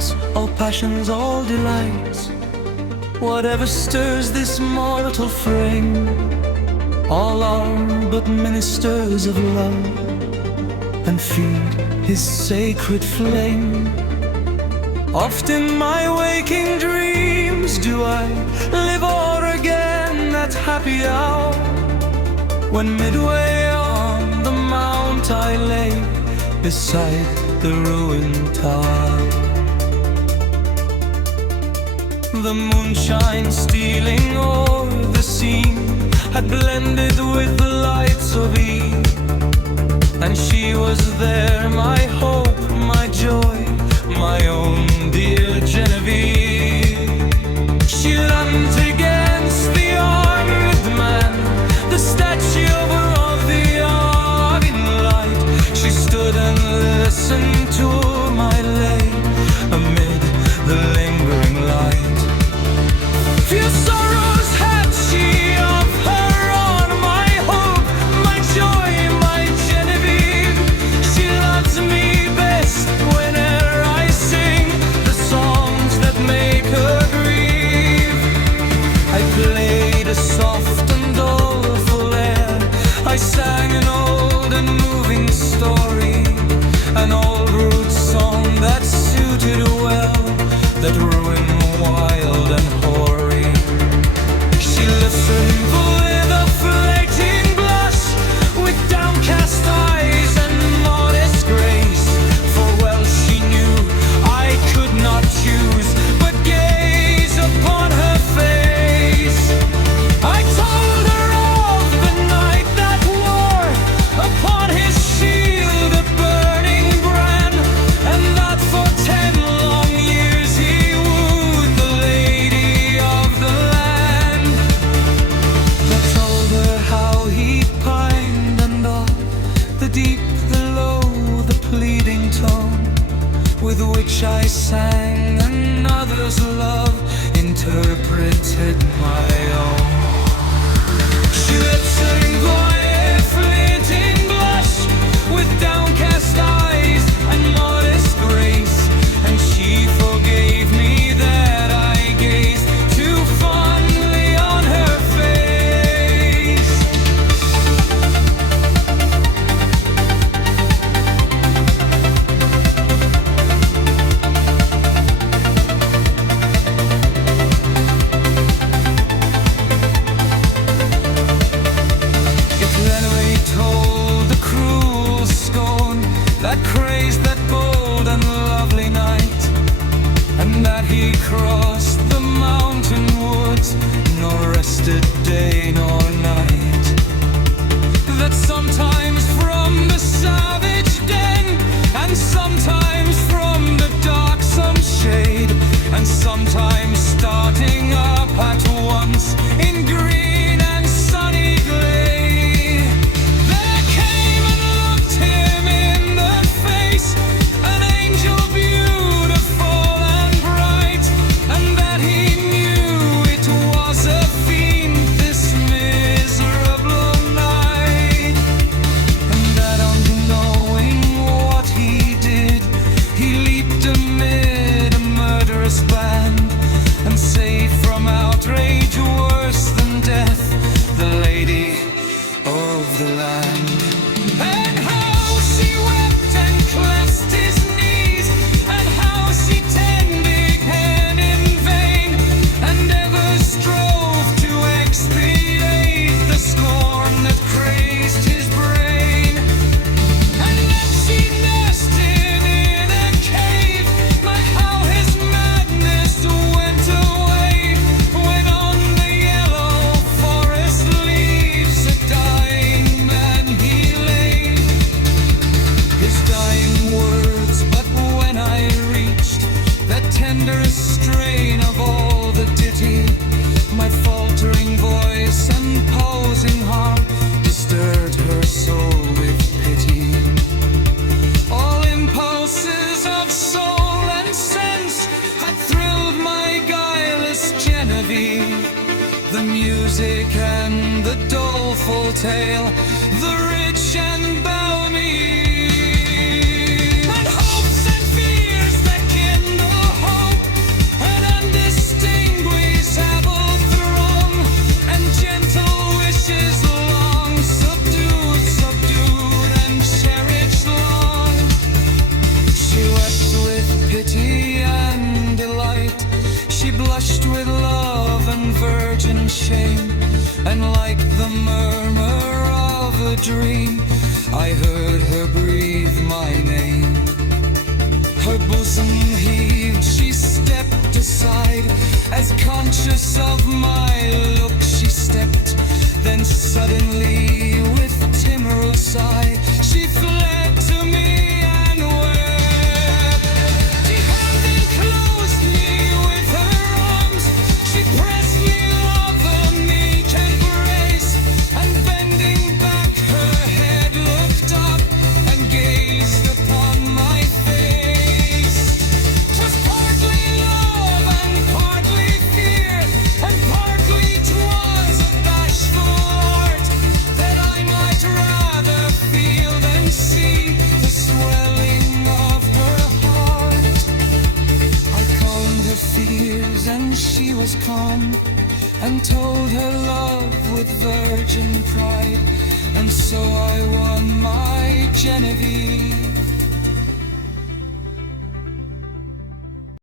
hearts, all passions, all delights. Whatever stirs this mortal frame, all are but ministers of love, and feed his sacred flame. Oft in my waking dreams do I live o'er again that happy hour, when midway on the mount I lay beside the ruined tower. The moonshine stealing o'er the scene had blended with the lights of Eve, and she was there, my hope, my joy, my own dear Genevieve. She leant against the armed man, the statue of the Argand light. She stood and listened to my lay amid the lingering light. Few sorrows had she of her own, my hope, my joy, my Genevieve. She loves me best whene'er I sing the songs that make her grieve. I played a soft and doleful air, I sang an old and moving story, an old root song that suited well that ruin wild and hoary. She listened with a fleeting blush, with downcast eyes and modest grace, for well she knew I could not choose but gaze upon her face. I told her of the knight that wore upon his shield a burning brand, and that for 10 long years he wooed the lady of the land. I told her how he pined, and all the deep, the low, the pleading tone with which I sang another's love interpreted my own. She listened by a fleeting blush, with downcast eyes and modest grace, and she forgave me that I gazed too fondly on her face. If then we told the cruel scorn that crazed that bold and lovely knight, and that he crossed the mountain woods, nor rested day nor night, that sometimes from the savage den, and sometimes from the darksome shade, and sometimes starting up at once in green and sunny glade, there came and looked him in the face an angel beautiful and bright, and that he knew it was a fiend, this miserable night, and that unknowing what he did, he leaped amid a murderous band, and saved from outrage worse than death the lady of the land. And how she wept and clasped his knees, and how she tended him in vain, and ever strove to expiate the scorn that crazed his brain. And then she nursed him in a cave, like how his madness went away, when on the yellow forest leaves a dying man he lay. His dying words, but when I reached that tenderest strain of all the ditty, my faltering voice and pausing heart stirred her soul with pity. All impulses of soul and sense had thrilled my guileless Genevieve. The music and the doleful tale, the rich and balmy, and hopes and fears that kindle the murmur of a dream, I heard her breathe my name. Her bosom heaved, she stepped aside, as conscious of my look she stepped. Then suddenly, with timorous sigh, she fled to me and wept. She held and closed me with her arms, she pressed me of a meek embrace, and bending back her head looked up and gazed upon my face. 'Twas partly love and partly fear, and partly 'twas a bashful art, that I might rather feel than see the swelling of her heart. I calmed her fears and she was calm, and told her love with virgin pride, and so I won my Genevieve.